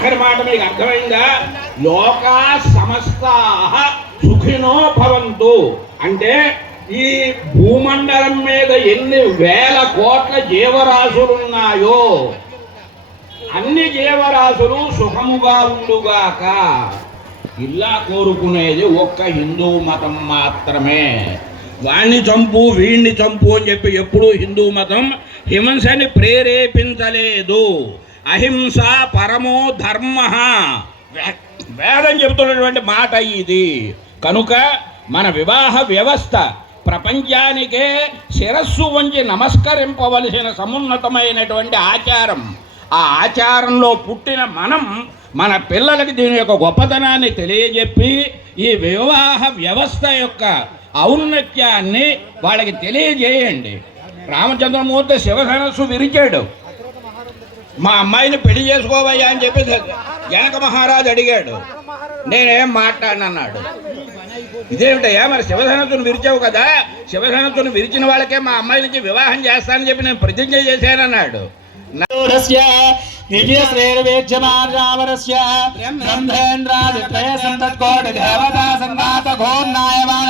ఆఖరి మాట మీకు అర్థమైందా? లోకా సమస్తా సుఖినో భవంతు. అంటే ఈ భూమండలం మీద ఎన్ని వేల కోట్ల జీవరాశులున్నాయో అన్ని జీవరాశులు సుఖముగా ఉండుగాక. ఇలా కోరుకునేది ఒక్క హిందూ మతం మాత్రమే. వాణ్ణి చంపు వీణ్ణి చంపు అని చెప్పి ఎప్పుడూ హిందూ మతం హింసని ప్రేరేపించలేదు. అహింస పరమో ధర్మ. వేదం చెబుతున్నటువంటి మాట ఇది. కనుక మన వివాహ వ్యవస్థ ప్రపంచానికే శిరస్సు వంచి నమస్కరింపవలసిన సమున్నతమైనటువంటి ఆచారం. ఆ ఆచారంలో పుట్టిన మనం మన పిల్లలకి దీని యొక్క గొప్పతనాన్ని తెలియజెప్పి ఈ వివాహ వ్యవస్థ యొక్క ఔన్నత్యాన్ని వాళ్ళకి తెలియజేయండి. రామచంద్రమూర్తి శివధనస్సు విరిచాడు. మా అమ్మాయిని పెళ్ళి చేసుకోవయ్యా అని చెప్పి జనక మహారాజు అడిగాడు. నేనేం మాట్లాడనన్నాడు. ఇదేమిటయ్యా మరి శివధనస్సును విరిచావు కదా? శివధనస్సును విరిచిన వాళ్ళకే మా అమ్మాయి నుంచి వివాహం చేస్తానని చెప్పి నేను ప్రతిజ్ఞ చేశానన్నాడు. సంతత్కోటి దేవతా సంఘాత ఘోర్నాయమాన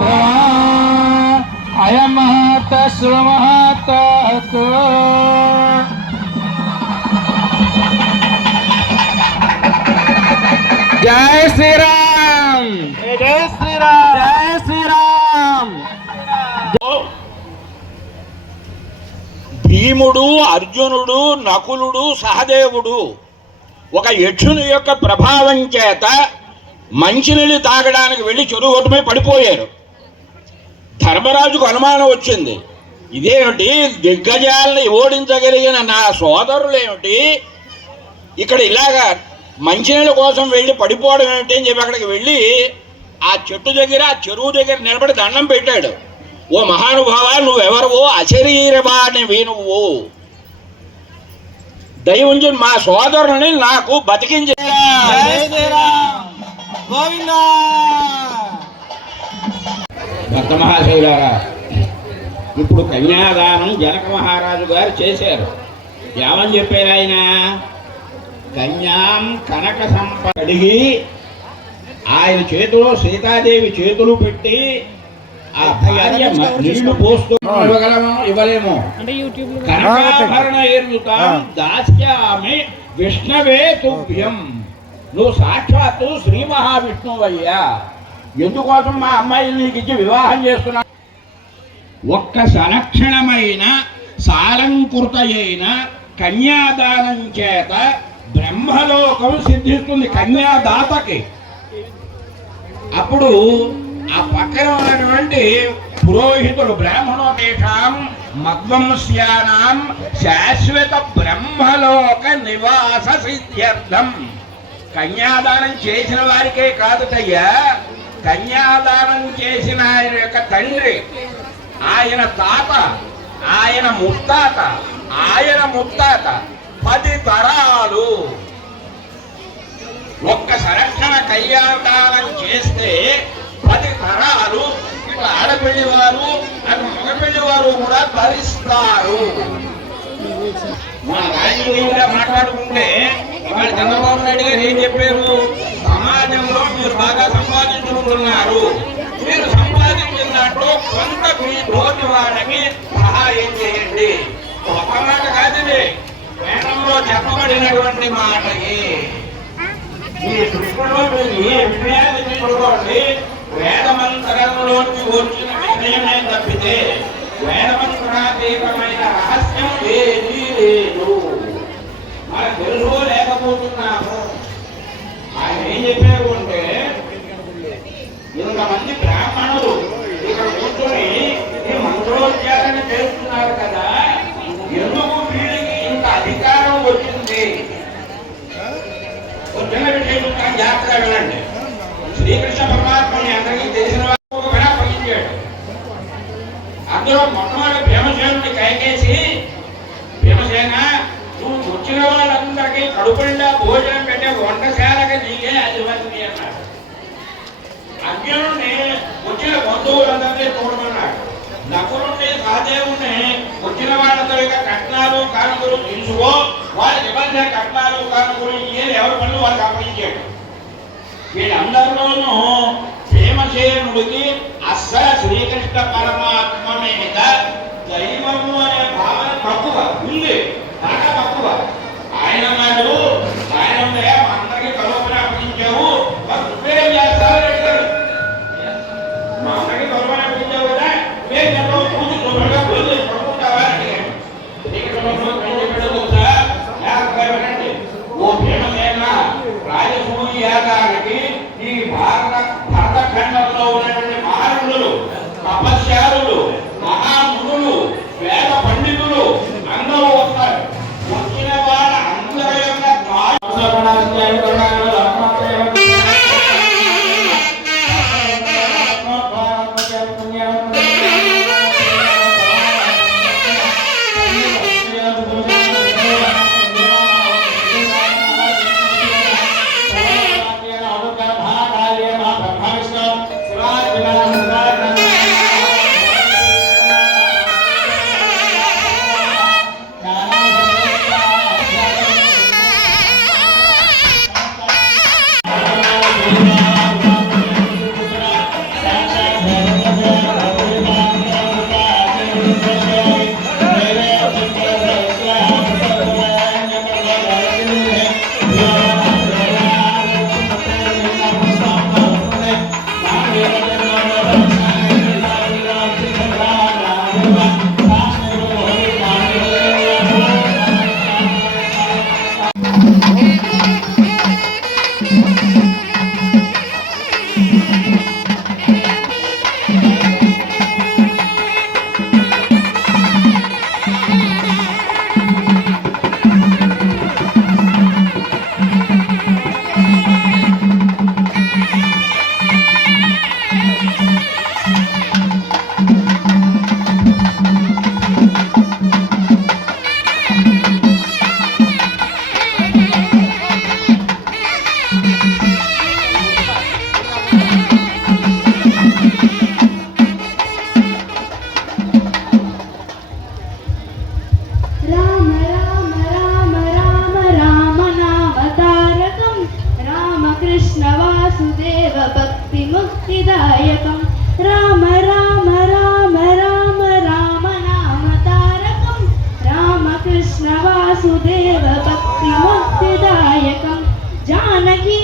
బృహస్పతే ధ్రువందైశ్చాగ్నిశ్చ రాష్ట్రం ధారయద అయం మహత్త శుభమహత్త జై శ్రీరామ్ జై శ్రీరామ్ జై శ్రీరామ్ భీముడు అర్జునుడు నకులుడు సహదేవుడు ఒక యక్షుని యొక్క ప్రభావం చేత మంచినీళ్ళు తాగడానికి వెళ్ళి చెరువు ఒట్టుమై పడిపోయారు. ధర్మరాజుకు అనుమానం వచ్చింది. ఇదేమిటి? దిగ్గజాలని ఓడించగలిగిన నా సోదరులేమిటి? ఇక్కడ ఇలాగా మంచినీళ్ళ కోసం వెళ్ళి పడిపోవడం ఏమిటి అని చెప్పి అక్కడికి వెళ్ళి ఆ చెట్టు దగ్గర ఆ చెరువు దగ్గర నిలబడి దండం పెట్టాడు. ఓ మహానుభావ నువ్వెవరువో అశరీరమానివి నువ్వు దైవంజు మా సోదరుని నాకు బతికించే గోవిందా. భక్త మహాశైలారా ఇప్పుడు కన్యాదానం జనక మహారాజు గారు చేశారు. ఏమని చెప్పారు ఆయన? కన్యాం కనక సంపద అడిగి ఆయన చేతిలో సీతాదేవి చేతులు పెట్టి ఆ భార్య నీళ్ళు పోస్తూ ఇవ్వగలమో? ఇవ్వలేమో. కనకాభరణ ఎరుగుతాం దాస్యామి విష్ణవే తుభ్యం. నువ్వు సాక్షాత్తు శ్రీ మహావిష్ణువయ్యా. ఎందుకోసం మా అమ్మాయిని నీకు ఇచ్చి వివాహం చేస్తున్నా? ఒక్క సలక్షణమైన సాలంకృత అయిన కన్యాదానం చేత బ్రహ్మలోకం సిద్ధిస్తుంది కన్యాదాతకి. అప్పుడు ఆ పక్కన ఉన్నటువంటి పురోహితులు బ్రాహ్మణోపేషాం మధ్వంస్యానాం శాశ్వత బ్రహ్మలోక నివాస సిద్ధ్యర్థం. కన్యాదానం చేసిన వారికే కాదుటయ్యా కన్యాదానం చేసిన ఆయన యొక్క తండ్రి. ఆయన తాత ఆయన ముత్తాత ఆయన ముత్తాత. పది తరాలు. ఒక్క సంరక్షణ కళ్యాణదానం చేస్తే పది తరాలు. ఇట్లా ఆడపిల్లి వారు అటు మగపిల్లి వారు కూడా ధరిస్తారు మా రాజకీయంగా మాట్లాడుకుంటే ఇవాళ చంద్రబాబు నాయుడు గారు ఏం చెప్పారు? సమాజంలో సంపాదించుకుంటున్నారు. మీరు సంపాదించిన దాంట్లో కొంత మీ తోటి వాళ్ళకి సహాయం చేయండి. ఒక మాట కాదు వేదంలో చెప్పబడినటువంటి మాటకి ఈ దృష్టిలో మీరు ఏ విషయాన్ని తీసుకోండి? వేదమంతరంలోకి వచ్చిన విషయమే తప్పితే వేదమంత్రాతీతమైన రహస్యం ఏదీ లేదు. మనకు తెలుసు లేకపోతున్నాము. ఆయన ఏం చెప్పారు? జాగ్రత్తగా వినండి శ్రీకృష్ణ పరమాత్మ మీ అందరికీ తెలిసిన వారు ఒక విడ పొందించాడు అందులో మొట్టమొదటి భీమసేనుడిని కైకేసి భీమసేన నువ్వు వచ్చిన వాళ్ళందరికీ కడుపుండా భోజనం పెట్టే వంటశాలకి నీకే అధిపతిని అన్నాడు అర్జునుడిని వచ్చిన బంధువులందరినీ చూడమన్నాడు నకులుడిని సహదేవుని వచ్చిన వాళ్ళతో ఇక కట్నాలు కానుకలు తీసుకో వాళ్ళకి ఇవ్వాల్సిన కట్నాలు కానుకలు ఏది ఎవరి పనులు వాళ్ళకి అప్పగించాడు వీళ్ళందరిలోనూ భీమసేనుడికి అస్స శ్రీకృష్ణ పరమ भक्ति मुक्तिदायक राम राम राम राम राम नाम तारक राम कृष्ण वासुदेव भक्ति मुक्तिदायक जानकी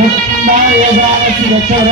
గచ్చేవ